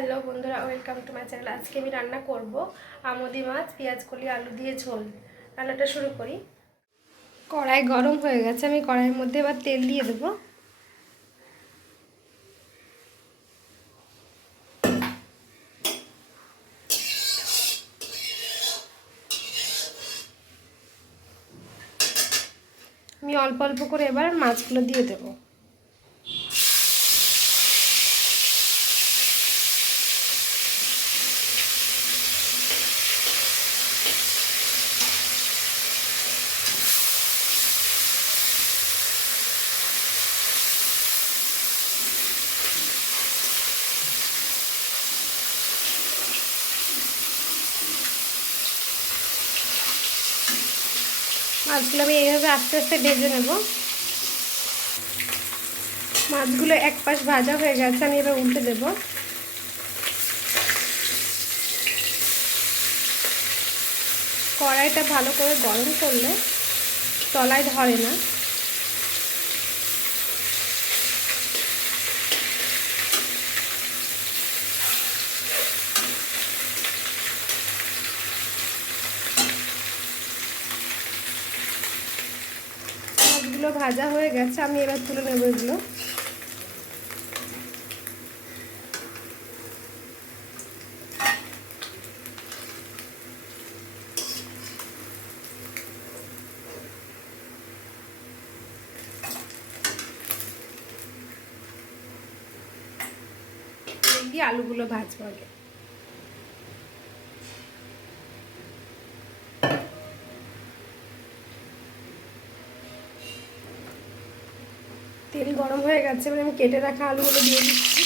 Hello বন্ধুরা, welcome to my channel. আজকে আমি রান্না করব আমুদি মাছ, পেঁয়াজ কলি, আলু দিয়ে ঝোল। রান্নাটা শুরু করি। কড়াই গরম হয়ে গেছে, আমি কড়াইয়ের মধ্যে এবার তেল দিয়ে দেবো। আমি অল্প অল্প করে এবার মাছগুলো দিয়ে দেবো। মাছগুলো আমি এইভাবে আস্তে আস্তে ভেজে নেব। মাছগুলো এক পাশ ভাজা হয়ে গেছে, আমি এবার উল্টে দেব। কড়াইটা ভালো করে গরম করলে তলায় ধরে না। মাছগুলো ভাজা হয়ে গেছে, আমি এবার তুলে নেব এগুলো। দিয়ে আলুগুলো ভাজবো আগে। তেল গরম হয়ে গেছে, এবার আমি কেটে রাখা আলুগুলো দিয়ে দিচ্ছি।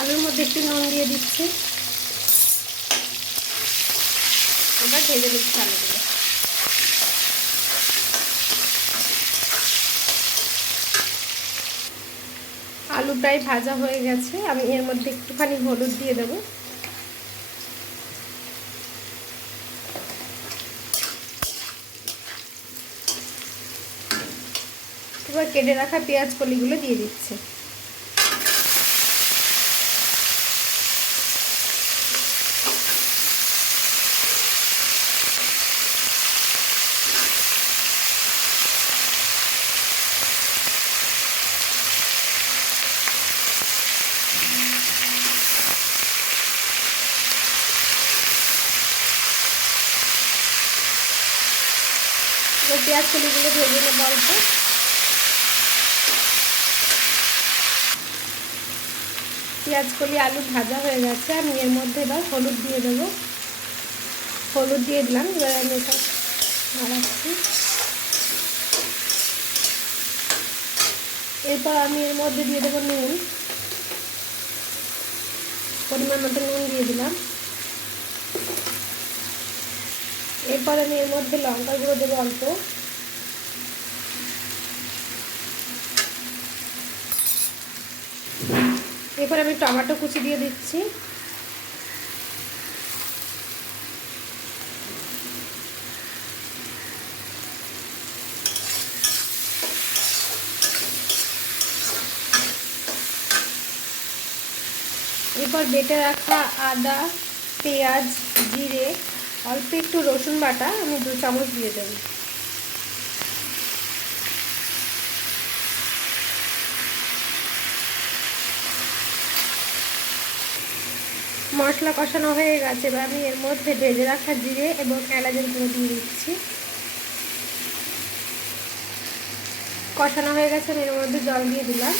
আলুর মধ্যে একটু নুন দিয়ে দিচ্ছি। এবার ভেজে দিচ্ছি আলুগুলো। আলু প্রায় ভাজা হয়ে গেছে, আমি এর মধ্যে একটুখানি হলুদ দিয়ে দেবো। এবার কেটে রাখা পেঁয়াজ কলিগুলো দিয়ে দিচ্ছি। এবার পেঁয়াজ কলিগুলো ভেজে নেব অল্প। পেঁয়াজ কলি আলু ভাজা হয়ে গেছে, আমি এর মধ্যে এবার হলুদ দিয়ে দেবো। হলুদ দিয়ে দিলাম, এবার আমি এটা নাড়াচ্ছি। এরপর আমি এর মধ্যে দিয়ে দেবো নুন, পরিমাণ মতো নুন দিয়ে দিলাম। এরপর আমি এর মধ্যে লঙ্কা গুঁড়ো দেবো অল্প। এরপর আমি টমেটো কুচি দিয়ে দিচ্ছি। এরপর বেটে রাখা আদা, পেঁয়াজ, জিরে, অল্প একটু রসুন বাটা আমি 2 চামচ দিয়ে দেব। মশলা কষানো হয়ে গেছে, এবার আমি এর মধ্যে ভেজে রাখা জিরে এবং এলাচের গুঁড়ো দিয়ে দিচ্ছি। কষানো হয়ে গেছে, আমি এর মধ্যে জল দিয়ে দিলাম।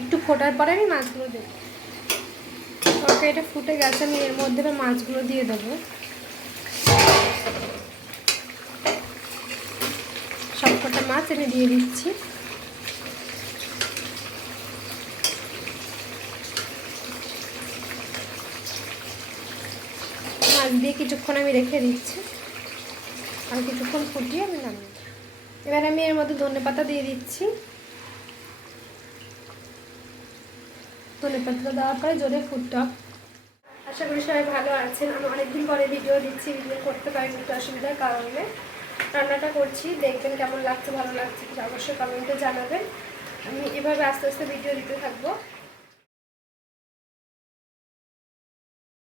একটু ফোটার পরে আমি মাছগুলো দেবো। তরকারিটা ফুটে গেছে, আমি এর মধ্যে মাছগুলো দিয়ে দেবো। সবকটা মাছ আমি দিয়ে দিচ্ছি। মাছ দিয়ে কিছুক্ষণ আমি রেখে দিচ্ছি, আর কিছুক্ষণ ফুটিয়ে আমি নামিয়ে দেব। এবার আমি এর মধ্যে ধনেপাতা দিয়ে দিচ্ছি। ধনেপাতা দেওয়ার পরে জোরে ফুটতে হবে। আশা করি সবাই ভালো আছেন। আমি অনেকদিন পরে ভিডিও দিচ্ছি, ভিডিও করতে পারিনি একটু অসুবিধার কারণে। রান্নাটা করছি, দেখবেন কেমন লাগছে, ভালো লাগছে অবশ্যই কমেন্টে জানাবেন। আমি এভাবে আস্তে আস্তে ভিডিও দিতে থাকবো।